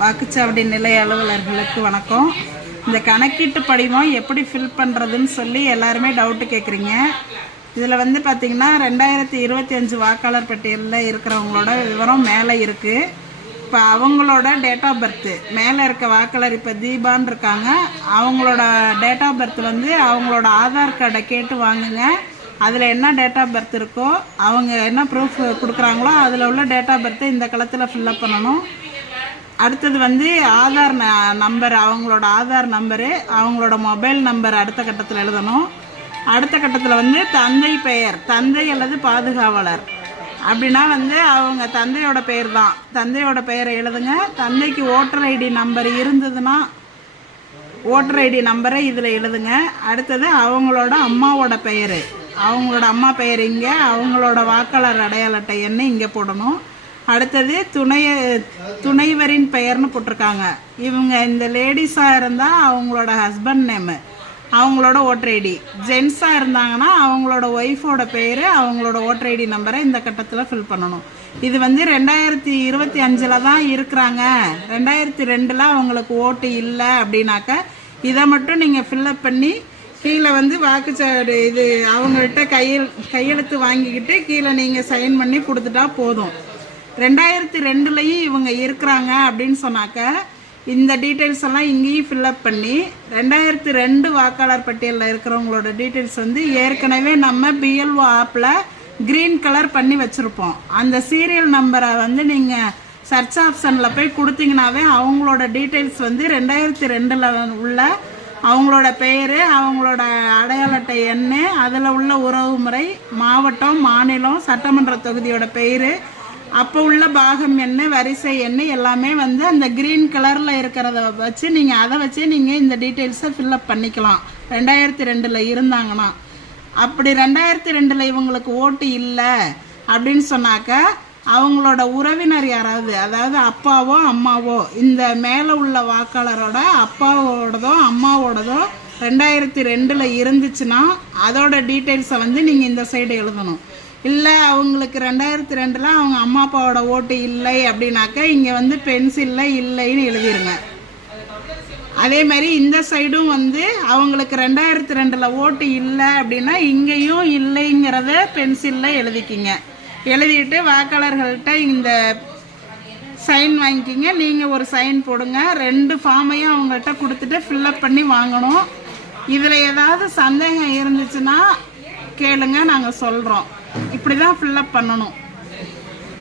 வாக்குச்சாவடி நிலைய அலுவலர்களுக்கு வணக்கம். இந்த கணக்கீட்டு படிவம் எப்படி ஃபில் பண்ணுறதுன்னு சொல்லி எல்லாருமே டவுட்டு கேட்குறீங்க. இதில் வந்து பார்த்திங்கன்னா 2025 வாக்காளர் பட்டியலில் இருக்கிறவங்களோட விவரம் மேலே இருக்குது. இப்போ அவங்களோட டேட் ஆஃப் பர்த்து மேலே இருக்க வாக்காளர் இப்போ தீபான்னு இருக்காங்க. அவங்களோட டேட் ஆஃப் பர்த் வந்து அவங்களோட ஆதார் கார்டை கேட்டு வாங்குங்க. அதில் என்ன டேட் ஆஃப் பர்த் இருக்கோ அவங்க என்ன ப்ரூஃப் கொடுக்குறாங்களோ அதில் உள்ள டேட் ஆஃப் பர்த்தை இந்த களத்தில் ஃபில்லப் பண்ணணும். அடுத்தது வந்து ஆதார் நம்பர், அவங்களோட ஆதார் நம்பரு, அவங்களோட மொபைல் நம்பர் அடுத்த கட்டத்தில் எழுதணும். அடுத்த கட்டத்தில் வந்து தந்தை பெயர், தந்தை அல்லது பாதுகாவலர் அப்படின்னா வந்து அவங்க தந்தையோட பெயர் தான், தந்தையோட பெயரை எழுதுங்க. தந்தைக்கு ஓட்டர் ஐடி நம்பர் இருந்ததுன்னா ஓட்டர் ஐடி நம்பரை இதில் எழுதுங்க. அடுத்தது அவங்களோட அம்மாவோட பெயர், அவங்களோட அம்மா பெயர் இங்கே, அவங்களோட வாக்காளர் அடையாள அட்டை எண்ணை இங்கே போடணும். அடுத்தது துணைவரின் பெயர்னு போட்டிருக்காங்க. இவங்க இந்த லேடிஸாக இருந்தால் அவங்களோட ஹஸ்பண்ட் நேமு, அவங்களோட ஓட்டர் ஐடி. ஜென்ஸாக இருந்தாங்கன்னா அவங்களோட ஒய்ஃபோட பேர், அவங்களோட ஓட்டர் ஐடி நம்பரை இந்த கட்டத்தில் ஃபில் பண்ணணும். இது வந்து 2025 தான் இருக்கிறாங்க, 2002 அவங்களுக்கு ஓட்டு இல்லை அப்படின்னாக்க இதை மட்டும் நீங்கள் ஃபில்லப் பண்ணி கீழே வந்து வாக்குச்சாவடி இது அவங்கள்ட்ட கையெழுத்து வாங்கிக்கிட்டு கீழே நீங்கள் சைன் பண்ணி கொடுத்துட்டா போதும். 2002 இவங்க இருக்கிறாங்க அப்படின்னு சொன்னாக்க இந்த டீட்டெயில்ஸ் எல்லாம் இங்கேயும் ஃபில்லப் பண்ணி 2002 வாக்காளர் பட்டியலில் இருக்கிறவங்களோட டீட்டெயில்ஸ் வந்து ஏற்கனவே நம்ம பிஎல்ஓ ஆப்பில் க்ரீன் கலர் பண்ணி வச்சுருப்போம். அந்த சீரியல் நம்பரை வந்து நீங்கள் சர்ச் ஆப்ஷனில் போய் கொடுத்தீங்கன்னாவே அவங்களோட டீட்டெயில்ஸ் வந்து 2002 உள்ள அவங்களோட பெயர், அவங்களோட அடையாள அட்டை எண், அதில் உள்ள உறவு முறை, மாவட்டம், மாநிலம், சட்டமன்ற தொகுதியோட பெயர், அப்போ உள்ள பாகம் எண்ணு, வரிசை எண்ணு எல்லாமே வந்து அந்த க்ரீன் கலரில் இருக்கிறத வச்சு நீங்கள் அதை வச்சு நீங்கள் இந்த டீட்டெயில்ஸை ஃபில்லப் பண்ணிக்கலாம் 2002 இருந்தாங்கன்னா. அப்படி 2002 இவங்களுக்கு ஓட்டு இல்லை அப்படின்னு சொன்னாக்க அவங்களோட உறவினர் யாராவது, அதாவது அப்பாவோ அம்மாவோ, இந்த மேலே உள்ள வாக்காளரோட அப்பாவோடதோ அம்மாவோடதோ 2002 இருந்துச்சுன்னா அதோட டீட்டெயில்ஸை வந்து நீங்கள் இந்த சைடு எழுதணும். இல்லை அவங்களுக்கு 2002 அவங்க அம்மா அப்பாவோட ஓட்டு இல்லை அப்படின்னாக்க இங்கே வந்து பென்சிலில் இல்லைன்னு எழுதிருங்க. அதே மாதிரி இந்த சைடும் வந்து அவங்களுக்கு 2002 ஓட்டு இல்லை அப்படின்னா இங்கேயும் இல்லைங்கிறத பென்சிலில் எழுதிக்கிங்க. எழுதிட்டு வாக்காளர்கள்ட்ட இந்த சைன் வாங்கிக்கிங்க. நீங்கள் ஒரு சைன் போடுங்க. 2 ஃபார்மையும் அவங்கள்ட்ட கொடுத்துட்டு ஃபில்லப் பண்ணி வாங்கணும். இதில் ஏதாவது சந்தேகம் இருந்துச்சுன்னா கேளுங்க, நாங்கள் சொல்கிறோம். இப்படி தான் ஃபில்லப் பண்ணணும்.